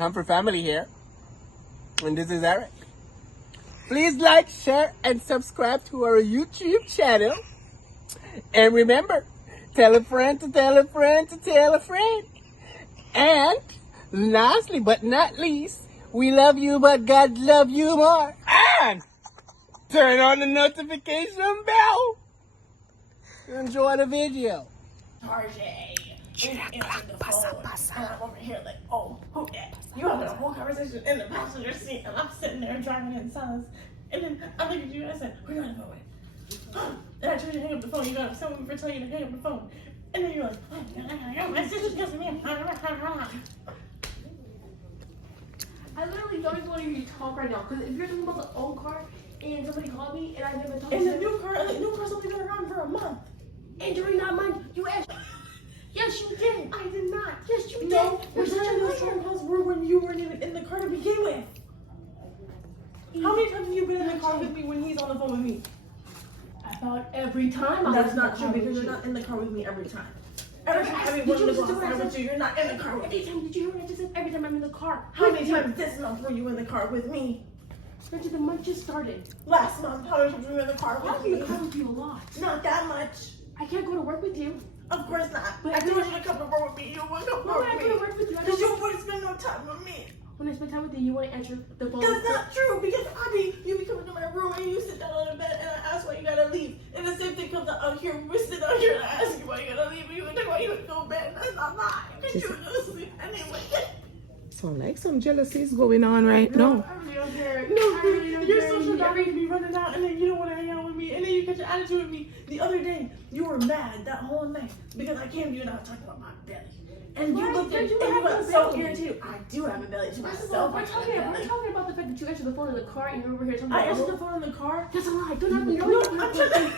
I'm for family here. And this is Eric. Please like, share, and subscribe to our YouTube channel. And remember, tell a friend to tell a friend to tell a friend. And lastly but not least, we love you, but God love you more. And turn on the notification bell to enjoy the video. RJ. And I'm over here like, oh, who that? You having a whole conversation in the passenger seat, and I'm sitting there driving in silence. And then I look at you and I said, who you on the phone with? And I told you to hang up the phone. You got upset with me for telling you to hang up the phone. And then you're like, oh, my sister's kissing me. I literally don't even want to hear you talk right now. Because if you're talking about the old car and somebody called me and I never talked to And them. the new car's only been around for a month. And during that month, you asked. Yes, you did. I did not. Yes, you No, did. we're telling those phone calls were when you weren't even in the car to begin with. How many times have you been in the car with me when he's on the phone with me? About every time I That's was not in the true car because with you're you. not in the car with me every time. Every time I Did wanted you to go listen to what I outside with said? you, you're not in the car with Every me. time, did you hear what I just said? Every time I'm in the car. How many times this month were you in the car with me? Spencer, the month just started. Last month, how many times were you in the car I with was in me? the car with you a lot. Not that much. I can't go to work with you. Of course not. But I told you to come to work with me. You wouldn't come to Why would work I with go to me. work with you? I Because don't- you wouldn't spend no time with me. When I spend time with you, you want to answer the phone. That's not true because you be coming to my room and you sit down on the bed and I ask why you gotta leave. And the same thing comes out here. We sit down here and I ask you why you gotta leave. And you think why you would go to bed. That's not mine. Because you would go sleep anyway. Sound like some jealousy is going on right now. I really don't care. No, I really don't you're care. social batteries be running out and then you don't want to hang out with me. And then you catch an attitude with me. The other day, you were mad that whole night because I came to you and I was talking about my belly. And you Why? looked at You and you have got a so belly. irritated. I do have a belly to First of all, myself. we're talking about the fact that you answered the phone in the car and you're over here talking I about answered the phone in the car. That's a lie. Don't have me. No, I'm trying to.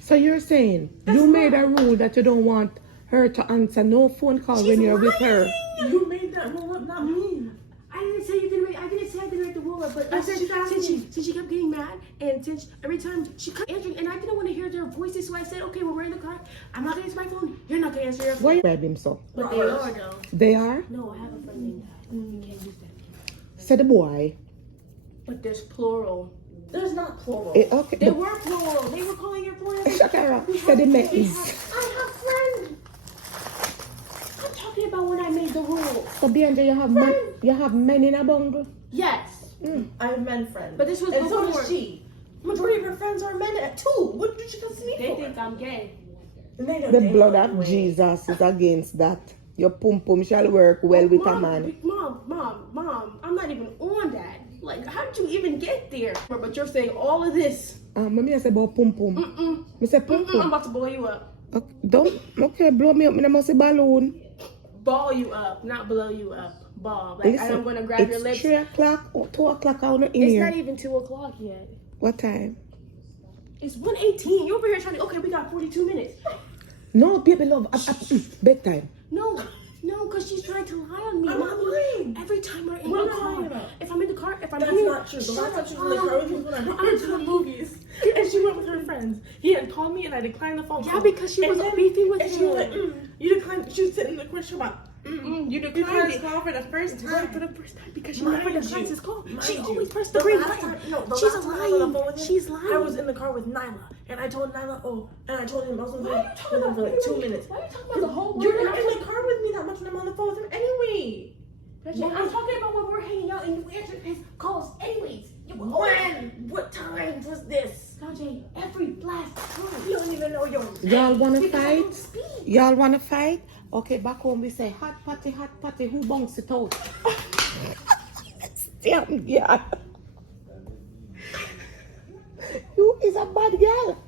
So you're saying you made a rule that you don't want her to answer no phone call when you're with her. You made that rule up, not me. I didn't say you didn't make. I didn't say I didn't make the rule up, but I That's said what you asked since she kept getting mad and since every time she kept answering and I didn't want to hear their voices, so I said, okay, when we're in the car, I'm not gonna answer my phone. You're not gonna answer your phone. Why you grab him so? But they are though. They are? No, I have a friend named that. You can't use that. Said the boy. But there's plural. There's not plural. Okay. There were plural. They were calling your plural. Shakira said the men's. I have friends. I'm talking about when I made the rule. So Bianca, you have men in a bungle. Yes. I have men friends. But this was and so before. does she. Majority of her friends are men too. What did you come to me They for? think I'm gay. And they don't The think blood I'm of gay. Jesus is against that. Your pum pum shall work well with a man. Mom, I'm not even on that. Like, how did you even get there? But you're saying all of this. Mommy, I say about pum pum. I say pum I'm pum. about to blow you up. Okay, blow me up. I must say balloon. Ball you up, not blow you up. Ball. Like, I'm gonna grab your lips. It's 3 o'clock or 2 o'clock out in It's here. not even 2 o'clock yet. What time? It's 1:18. You're over here trying to. Okay, we got 42 minutes. No, baby love. Bedtime. No, because she's trying to lie on me. I'm not Mommy. lying. Every time we're in What the am I lying car, about? if I'm in the car, if I'm That's here, not true. The last time she was in the car with me was when I took I'm her to the movies. And she went with her friends. He had called me and I declined the phone Yeah, call. because she was beefing with and she was like, him. you declined. She was sitting in the corner. She was like, You declined declined it. the call for the first time. For the first time because she Mind never you. declines his call. Mind She you. always pressed the green last button. time- no, the She's last time I was on the phone lying. with him, She's lying. I was in the car with Nyla, and I told Nyla, and I told him I was Why are you talking about for like 2 minutes. Why are you talking about the whole world? You're not in the car with me that much when I'm on the phone with him anyway. I'm talking about when we're hanging out and you answer his calls anyways. When? What time was this? Sanjay, every last time. You don't even know your Y'all wanna Because I don't fight? speak. Y'all wanna fight? Okay, back home we say hot patty, who bunks it out? Damn, yeah. You is a bad girl.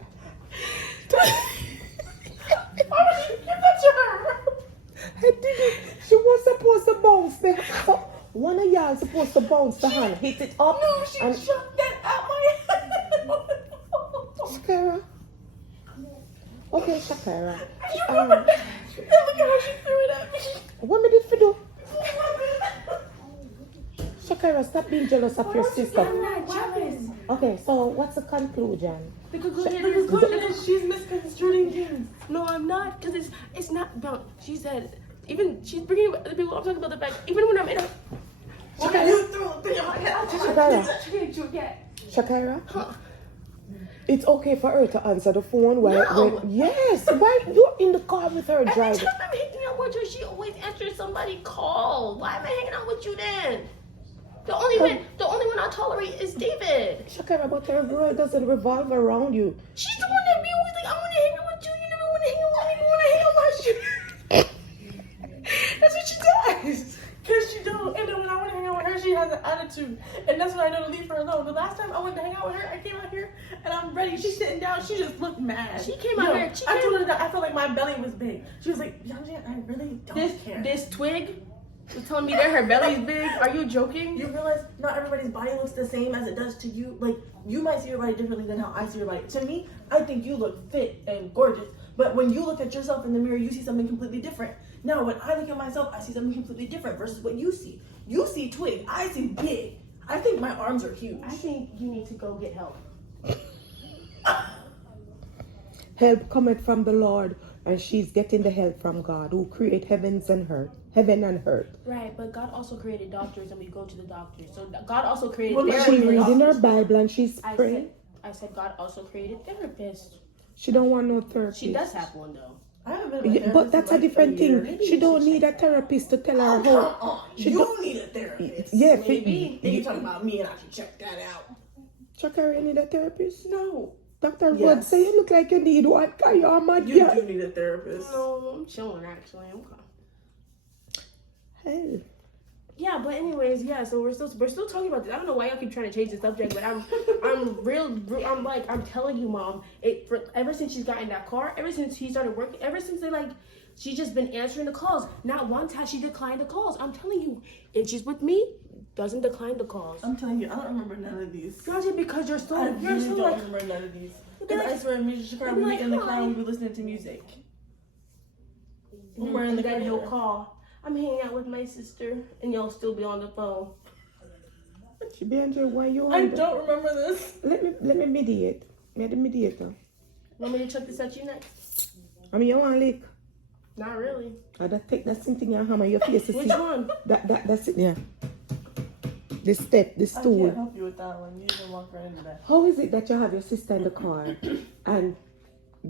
I didn't. She was supposed to bounce the hand. One of y'all supposed to bounce the hand, hit it up. No, she and shot that out my head. Shakira. Okay, Shakira. And look at how she threw it at me. What me did for do? Shakira, stop being jealous of your sister. I'm not jealous. Okay, so what's the conclusion? The conclusion The is conclusion is she's misconstruing things. no, I'm not, because it's not about. She said even she's bringing other people. I'm talking about the fact, even when I'm in a. You threw a thing in my head. Shakira, Shakira, it's okay for her to answer the phone when yes, why you're in the car with her Every driving? time I'm hanging out with her, she always answers somebody call. Why am I hanging out with you then? The only one I tolerate is David. Shakira, but her world doesn't revolve around you. She's the one that be always like, I want to hang out with you. You never want to hang out with me. You want to hang out with you. That's what she does. Cause she don't. And then when I want to hang out with her, she has an attitude. And that's when I know to leave her alone. The last time I went to hang out with her, I came out here and I'm ready. She's sitting down. She just looked mad. She came out here. I told her that I felt like my belly was big. She was like, Youngjan, I really don't care. This twig was telling me that her belly's big. Are you joking? You realize not everybody's body looks the same as it does to you. Like, you might see your body differently than how I see your body. To me, I think you look fit and gorgeous. But when you look at yourself in the mirror, you see something completely different. Now, when I look at myself, I see something completely different versus what you see. You see twig, I see big. I think my arms are huge. I think you need to go get help. Help cometh from the Lord, and she's getting the help from God, who create heaven and earth. Right, but God also created doctors, and we go to the doctors. So God also created Well, therapists. She's reading her Bible and she's praying. I said God also created therapists. She don't want no therapist. She does have one though. I haven't been Yeah, but that's a different thing. Maybe She you don't should need a therapist to tell her Come how. on. She You don't- need a therapist. Yeah, Maybe. And you talking about me and I should check that out. Shakira, you need a therapist? No. Dr. Yes. Wood say you look like you need one. You're mad, You girl. do need a therapist. No, I'm chilling actually. Okay. Hell. Yeah, but anyways, yeah. So we're still talking about this. I don't know why y'all keep trying to change the subject, but I'm telling you, Mom. Ever since she's gotten that car, ever since he started working, ever since she's just been answering the calls. Not once has she declined the calls. I'm telling you, if she's with me, doesn't decline the calls. I'm telling you, I don't remember none of these. Gotcha, because you're so I really don't like. remember none of these. be And like- I swear, me and Shakira, they'd we be be like, in the "Hi." car, we be listening to music. When we're in And the then he'll car. call. I'm hanging out with my sister, and y'all still be on the phone. She be Andrew, why you I on the- don't remember this. Let me mediate. Me the mediator. Want me to chuck this at you next? I mean, you want lick? Not really. I just take that same thing and hammer your face to Which see. one? That's it, yeah. The step, the I stool. can't help you with that one. You can walk right into that. How is it that you have your sister in the car and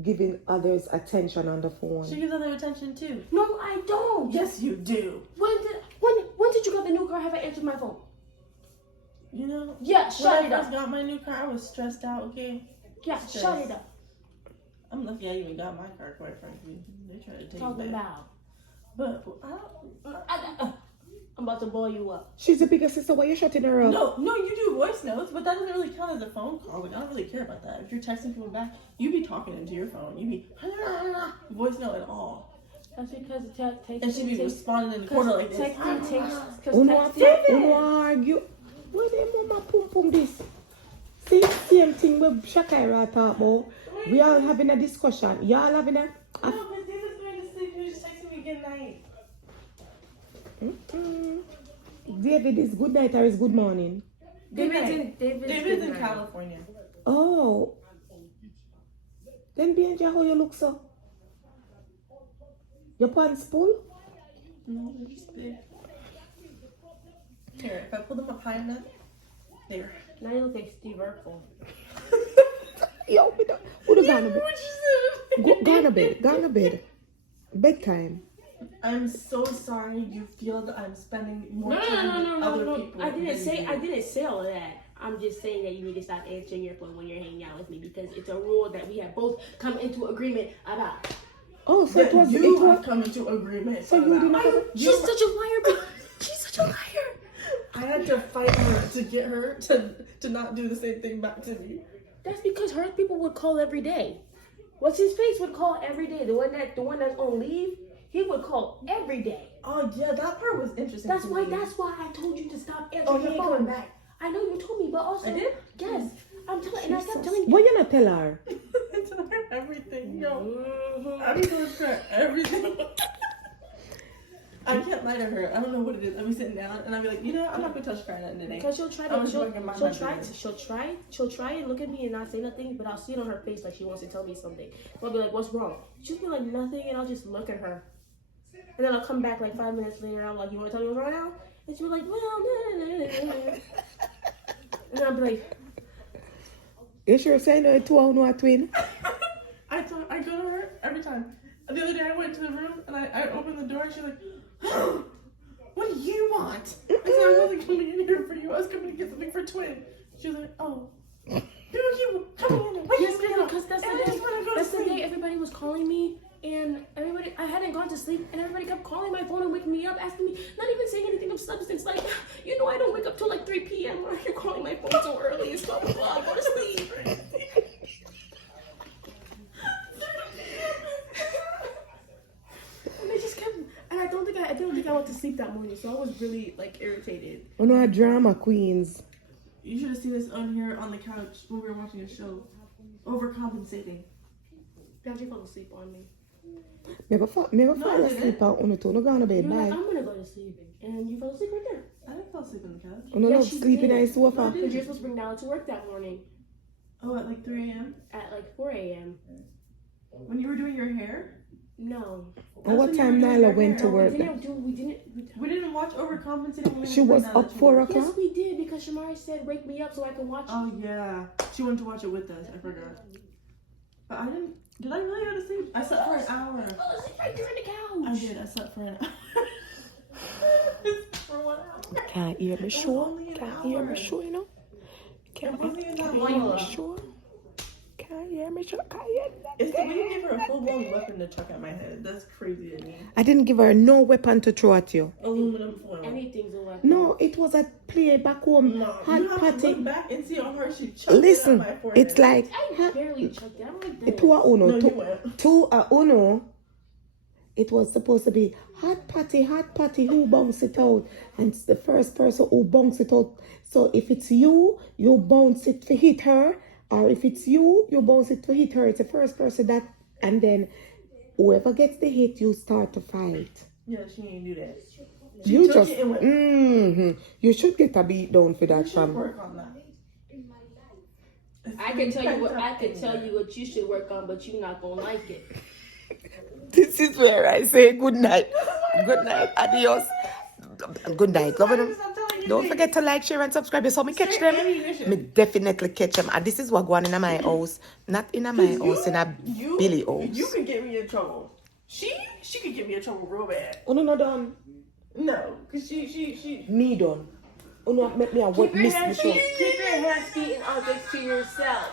giving others attention on the phone? She gives other attention too. No, I don't. Yes, you do. When did you get the new car? Have I answered my phone? You know, Yeah, when shut I it first up. got my new car, I was stressed out, okay? Yeah, Stress. shut it up. I'm lucky I even got my car, quite frankly. They tried to take Talking it back. about. But I don't... I'm about to ball you up. She's the bigger sister. Why you shutting her up? No, you do voice notes, but that doesn't really count as a phone call. Like, I don't really care about that. If you're texting people back, you be talking into your phone. You be voice note at all. That's because the text takes. And she be responding in the corner like this. Texting takes. Because Uno texting. argue. Where the mama pum pum this? See, same thing with Shakira talk about. We all having a discussion. Y'all having a... No, because David's going to sleep. He was just texting me good night. David, is good night or is good morning? David's in California. Oh. Then behind you, how you look so? Your pants full? No, they're just big. Here, if I pull them up high enough, there. Now you look like Steve Urkel. Yo, who the gone to bed? Gone to bed. Gone to bed. Bedtime. I'm so sorry you feel that I'm spending more time with other people. I didn't than say all of that. I'm just saying that you need to stop answering your phone when you're hanging out with me because it's a rule that we have both come into agreement about. Oh, so That it was... you It have was come into agreement. so you didn't have... She's such a liar, but she's such a liar. I had to fight her to get her to not do the same thing back to me. That's because her people would call every day. What's his face would call every day. The one that's on leave, he would call every day. Oh yeah, that part was interesting. That's to why me. I told you to stop answering Oh, he your ain't phone. coming back. I know you told me, but also I did? Yes, I'm telling, and I kept telling you. Why you not tell her? I tell her everything, yo. I'm gonna try everything. I can't lie to her. I don't know what it is. I'll be sitting down and I'll be like, you know, I'm not gonna touch her nothing today. Because she'll try I'm to, just working my she'll try and look at me and not say nothing, but I'll see it on her face like she wants to tell me something. So I'll be like, what's wrong? She'll be like, nothing, and I'll just look at her. And then I'll come back like 5 minutes later. I'm like, you want to tell me what's wrong now? And she'll be like, well, and then I'll be like, You sure say no two or no twin? I go to her every time. The other day I went to the room and I opened the door and she's like, oh, what do you want? I said, I wasn't coming in here for you. I was coming to get something for Twin. She was like, oh. You coming in there. Wait, yes, because that's and I the just day. want to go That's to the sleep. day everybody was calling me, and I hadn't gone to sleep, and everybody kept calling my phone and waking me up, asking me, not even saying anything of substance, like, you know, I don't wake up till like 3 p.m. Why are you calling my phone so early? It's blah blah blah. Go to sleep. And they just kept, and I don't think I went to sleep that morning, so I was really like irritated. Oh no, drama queens. You should have seen us on here on the couch when we were watching a show. Overcompensating. Don't you fall asleep on me? Never fall asleep out on the two. No go on to bed, You're like, bye. I'm gonna go to sleep, and you fell asleep right there. I didn't fall asleep on the couch. Oh no, Yeah, no, she sleeping did. on the sofa. Because you're supposed to bring Nala to work that morning Oh, at like 3 a.m.? at like 4 a.m. When you were doing your hair? No. And what That's when time you were doing Nyla your went to hair. work? We didn't watch Overcompensating when we She went was to Nala up to 4 work. Yes, o'clock. we did because Shamari said, "Wake me up so I can watch it." Oh, yeah. She wanted to watch it with us. I forgot. But I didn't. Did I really go to sleep? I slept for an hour. Oh, it's right there on the couch. I did. I slept for an hour. For 1 hour. Can't hear me was sure. only an Can't hear me hour. sure, you know. It wasn't even that Can't hear long. me sure. Can't hear me sure. Can't hear me. It's the way you give her a full-blown weapon to chuck at my head. That's crazy to me. I didn't give her no weapon to throw at you. Aluminum foil. Anything's a weapon. No, it was a play back home. No, Hot you have to patty. look back and see on her. She chucked Listen, it at my forehead. it's like I barely chucked that. I'm like this. two a uno, No, you two, went. two a uno. It was supposed to be hot patty, who bounce it out, and it's the first person who bounce it out. So if it's you, you bounce it to hit her, or if it's you, you bounce it to hit her. It's the first person that, and then whoever gets the hit, you start to fight. Yeah, she ain't do that. You took just, it and went. you should get a beat down for You that, should fam. work on that. I can tell you what you should work on, but you're not gonna like it. This is where I say good night. Good night. Adios. Good night. Governor. Don't forget to like, share, and subscribe. You saw me catch them. Me definitely catch them. And this is what going in my house. Not in my house, in a Billy house. You could get me in trouble. She could get me in trouble real bad. Oh, no, no, done. No, because she. Me done. Oh, no, make me a what miss me show. Keep your hands, feet, and objects to yourself.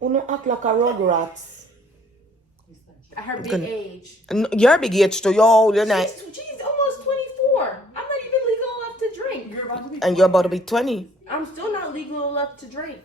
Oh, no, act like a rugrat. At her big Good. age. You're big age too. You're not. She's almost 24. I'm not even legal enough to drink. You're about to be. And you're about to be 20. I'm still not legal enough to drink.